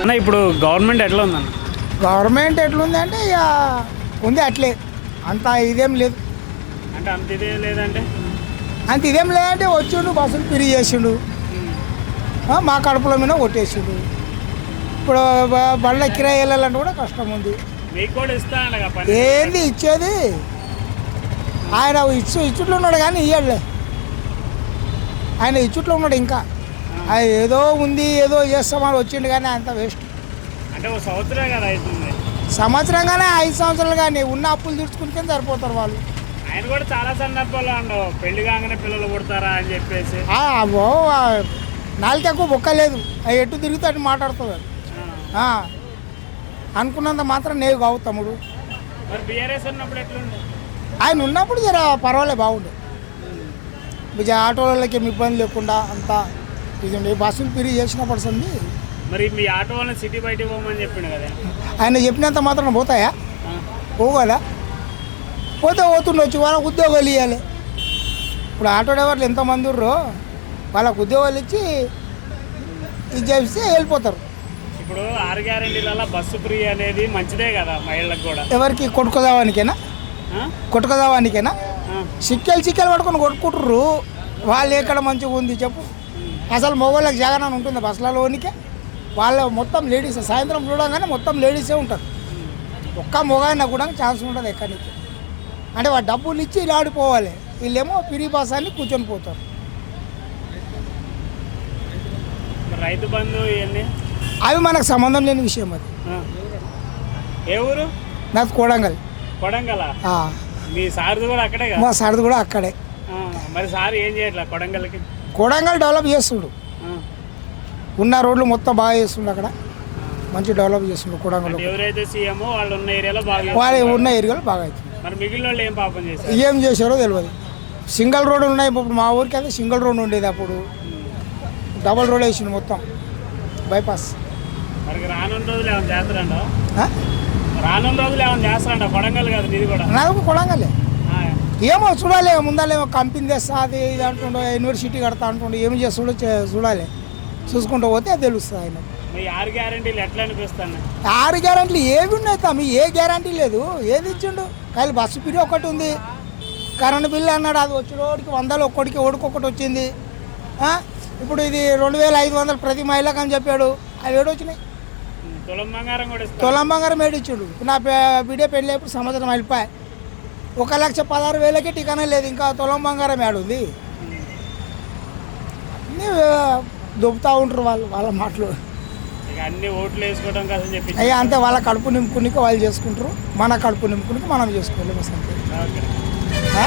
అన్న ఇప్పుడు గవర్నమెంట్ ఎట్లా ఉందన్న? గవర్నమెంట్ ఎట్లుంది అంటే ఇక ఉంది అట్లే. అంత ఇదేం లేదు. అంటే అంత ఇదే లేదంటే? అంత ఇదేం లేదంటే వచ్చిండు బస్సులు పిరి చేసిండు. మా కడుపుల మీద కొట్టేసిండు. ఇప్పుడు బ- బండ్ల కిరాయి వెళ్ళాలంటే కూడా కష్టం ఉంది. ఏంది ఇచ్చేది? ఆయన ఇచ్చు ఇచ్చుట్లో ఉన్నాడు కానీ ఇయ్యలే ఆయన ఇచ్చుట్లో ఉన్నాడు ఇంకా. ఆయన ఏదో ఉంది ఏదో చేస్తామని వచ్చిండు కానీ అంత వేస్ట్ అంటే ఒక సంవత్సరం కదా అవుతుంది. సంవత్సరంగానే ఐదు సంవత్సరాలు కానీ ఉన్న అప్పులు తీర్చుకుంటే సరిపోతారు వాళ్ళు. ఆయన కూడా చాలా సందర్భాల్లో ఉండవు పెళ్ళి కాగానే పిల్లలు పుడతారా? అని చెప్పేసి. అబ్బో, బొక్క లేదు. అవి ఎటు తిరిగితే అటు మాట్లాడుతుంది అది. అనుకున్నంత మాత్రం నేను కావు తమ్ముడు. మరి బీఆర్ఎస్ ఉన్నప్పుడు ఎట్లుండే? ఆయన ఉన్నప్పుడు జర పర్వాలే బాగుండే. జర ఆటో వాళ్ళకి ఏమి ఇబ్బంది లేకుండా అంతా ఇది ఉండే బస్సులు పిరి చేసినప్పుడు సంది మరి మీ ఆటో వాళ్ళని సిటీ బయటికి పోమని చెప్పిండు కదా. ఆయన చెప్పినంత మాత్రం పోతాయా. పోగలా పోతే పోతుండొచ్చు వాళ్ళకి ఉద్యోగాలు ఇవ్వాలి ఇప్పుడు ఆటో డ్రైవర్లు ఎంతమంది ఉర్రో వాళ్ళకు ఉద్యోగాలు ఇచ్చి ఇది చేస్తే వెళ్ళిపోతారు. ఇప్పుడు ఆరు గ్యారెంటీలలో బస్సు ఫ్రీ అనేది మంచిదే కదా మహిళలకు కూడా. ఎవరికి? కొట్టుకోదావానికేనా? కొట్టుకోదావానికేనా. చిక్కెలు చిక్కెలు పట్టుకొని కొట్టుకుంటారు వాళ్ళు ఎక్కడ మంచిగా ఉంది చెప్పు. అసలు మగవాళ్ళకి జగన్ అని ఉంటుంది బస్సులలోనికే. వాళ్ళ మొత్తం లేడీస్ సాయంత్రం చూడగానే మొత్తం లేడీసే ఉంటారు. ఒక్క మొగాయిన కూడా ఛాన్స్ ఉంటుంది ఎక్కడికి. అంటే వాడు డబ్బులు ఇచ్చి ఇలా ఆడిపోవాలి. వీళ్ళేమో పిరి బస్ అని కూర్చొని పోతారు. రైతు బంధు అవి మనకు సంబంధం లేని విషయం అది. ఏ ఊరు? నాకు కోడంగల్. కొడంగల? మీ సార్ది కూడా అక్కడే మా సరది కూడా అక్కడే. మరి సార్ ఏం చేయట్లా కొడంగల్కి? కోడంగల్ డెవలప్ చేస్తుండు. ఉన్న రోడ్లు మొత్తం బాగా చేస్తుండు అక్కడ. మంచి డెవలప్ చేస్తుండు కోడంగల్ అంటే ఎవరైతే సీఎం వాళ్ళు ఉన్న ఏరియాలో బాగా వాళ్ళ చేస్తున్నారు. ఉన్న ఏరియాలో బాగా అవుతుంది. మరి మిగిలిన వాళ్ళు ఏం పాపం చేశారు? ఏం చేశారో తెలియదు సింగిల్ రోడ్ ఉన్నాయి ఇప్పుడు మా ఊరికి అయితే సింగిల్ రోడ్ ఉండేది అప్పుడు. డబల్ రోడ్ వేసిండు మొత్తం. బైపాస్. రానున్న రోజులు ఏమైనా చేస్తారంట? ఆ? రానున్న రోజులు ఏమైనా చేస్తారంట? కొడంగల్ కదా ఇది కూడా. నాకు కొడంగలే. ఏమో చూడాలి ముందాలేమో కంపెనీ తెస్తా అది ఇది అంటుండో యూనివర్సిటీ కడతా అంటుండో ఏమి చేస్తుండో చూడాలి. చూసుకుంటూ పోతే తెలుస్తుంది ఆయన ఆరు గ్యారెంటీలు ఎట్లా అనిపిస్తాను ఆరు గ్యారంటీలు ఏవి ఉన్నాయి తమ్మి? ఏ గ్యారంటీ లేదు. ఏది ఇచ్చిండు? కానీ బస్సు పిరి ఒకటి ఉంది. కరెంట్ బిల్లు అన్నాడు అది వచ్చినోడికి వందలు ఒక్కడికి ఓడికొకటి వచ్చింది? ఇప్పుడు ఇది రెండు వేల ఐదు వందలు ప్రతి మహిళకు అని చెప్పాడు. అవి ఏడు వచ్చినాయి. తులం బంగారం కూడా ఇస్తారు తులం బంగారం ఏడిచ్చాడు నా బిడ్డ పెళ్ళి సంవత్సరం వెళ్ళిపోయి ఒక లక్ష పదహారు వేలకే టికానే లేదు ఇంకా తులం బంగారం ఏడుంది అన్నీ దొబ్బుతూ ఉంటారు వాళ్ళు వాళ్ళ మాటలు. అన్ని ఓట్లు వేసుకోవడం కోసం చెప్పి అయ్యా అంతే వాళ్ళ కడుపు నింపుకునికి వాళ్ళు చేసుకుంటారు మన కడుపు నింపుకునికి మనం ఆ?